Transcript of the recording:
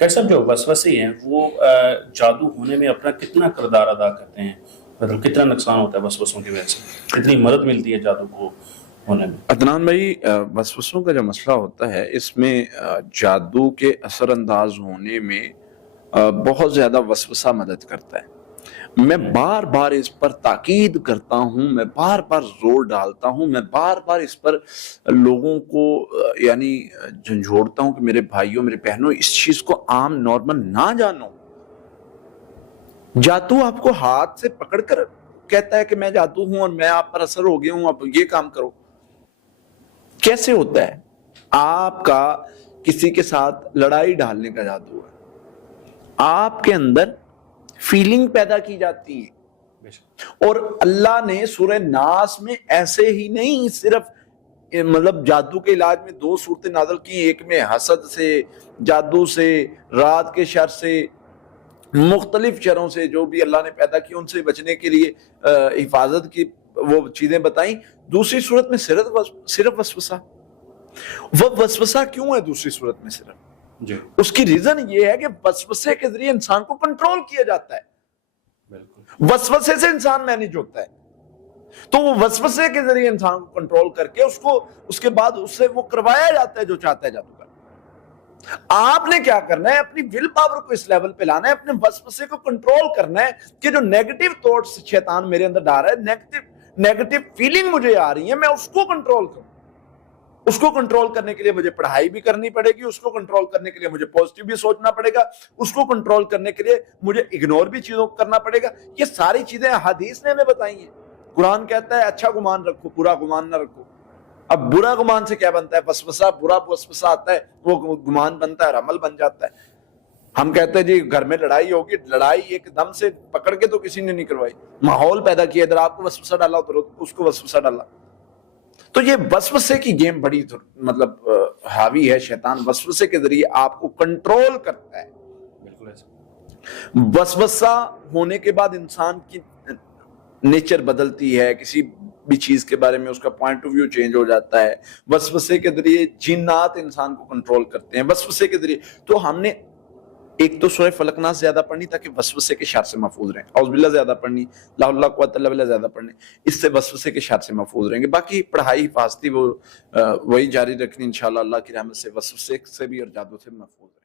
Doctor صاحب جو وسوسے ہیں وہ جادو ہونے میں اپنا کتنا کردار ادا کرتے ہیں؟ مطلب کتنا نقصان ہوتا ہے وسوسوں کی وجہ سے؟ کتنی مدد ملتی ہے جادو کو ہونے میں؟ عدنان بھائی، وسوسوں کا جو مسئلہ ہوتا ہے اس میں جادو کے اثر انداز ہونے میں بہت زیادہ وسوسہ مدد کرتا ہے۔ میں بار بار اس پر تاکید کرتا ہوں، میں بار بار زور ڈالتا ہوں، میں بار بار اس پر لوگوں کو یعنی جھنجھوڑتا ہوں کہ میرے بھائیوں میرے بہنوں اس چیز کو عام نارمل نہ جانو۔ جادو آپ کو ہاتھ سے پکڑ کر کہتا ہے کہ میں جادو ہوں اور میں آپ پر اثر ہو گیا ہوں، اب یہ کام کرو۔ کیسے ہوتا ہے؟ آپ کا کسی کے ساتھ لڑائی ڈالنے کا جادو ہے، آپ کے اندر فیلنگ پیدا کی جاتی ہے، اور اللہ نے سورہ ناس میں ایسے ہی نہیں صرف مطلب جادو کے علاج میں 2 صورتیں نازل کی، ایک میں حسد سے، جادو سے، رات کے شر سے، مختلف شروں سے جو بھی اللہ نے پیدا کی ان سے بچنے کے لیے حفاظت کی وہ چیزیں بتائیں۔ دوسری صورت میں صرف وسوسہ۔ وہ وسوسہ کیوں ہے دوسری صورت میں صرف؟ جی اس کی ریزن یہ ہے کہ وسوسے کے ذریعے انسان کو کنٹرول کیا جاتا ہے، بالکل وسوسے سے انسان مینج ہوتا ہے۔ تو وہ وسوسے کے ذریعے انسان کو کنٹرول کر کے اس کے بعد اس سے وہ کروایا جاتا ہے جو چاہتا ہے جادوگر۔ آپ نے کیا کرنا ہے؟ اپنی ول پاور کو اس لیول پہ لانا ہے، اپنے وسوسے کو کنٹرول کرنا ہے کہ جو نیگیٹو تھاٹس شیطان میرے اندر ڈال رہا ہے، نیگیٹو فیلنگ مجھے آ رہی ہے، میں اس کو کنٹرول کروں۔ اس کو کنٹرول کرنے کے لیے مجھے پڑھائی بھی کرنی پڑے گی، اس کو کنٹرول کرنے کے لیے مجھے پوزیٹیو بھی سوچنا پڑے گا، اس کو کنٹرول کرنے کے لیے مجھے اگنور بھی چیزوں کو کرنا پڑے گا۔ یہ ساری چیزیں حدیث نے ہمیں بتائی ہیں۔ قرآن کہتا ہے اچھا گمان رکھو، برا گمان نہ رکھو۔ اب برا گمان سے کیا بنتا ہے؟ وسوسہ، برا وسوسہ آتا ہے، وہ گمان بنتا ہے اور عمل بن جاتا ہے۔ ہم کہتے ہیں جی گھر میں لڑائی ہوگی، لڑائی ایک دم سے پکڑ کے تو کسی نے نہیں کروائی، ماحول پیدا کیا، ادھر آپ کو وسوسہ ڈالا ادھر اس کو وسوسہ ڈالا۔ تو یہ وسوسے کی گیم بڑی مطلب حاوی ہے، شیطان وسوسے کے ذریعے آپ کو کنٹرول کرتا ہے۔ بالکل ایسا۔ وسوسہ ہونے کے بعد انسان کی نیچر بدلتی ہے، کسی بھی چیز کے بارے میں اس کا پوائنٹ آف ویو چینج ہو جاتا ہے۔ وسوسے کے ذریعے جنات انسان کو کنٹرول کرتے ہیں وسوسے کے ذریعے۔ تو ہم نے ایک تو سورہ فلق ناس زیادہ پڑھنی تاکہ وسوسے کے شر سے محفوظ رہیں، اعوذ باللہ زیادہ پڑھنی، لا حول ولا قوۃ الا باللہ زیادہ پڑھنی، اس سے وسوسے کے شر سے محفوظ رہیں گے۔ باقی پڑھائی حفاظتی وہی جاری رکھنی انشاءاللہ، اللہ کی رحمت سے وسوسے سے بھی اور جادو سے بھی محفوظ رہیں۔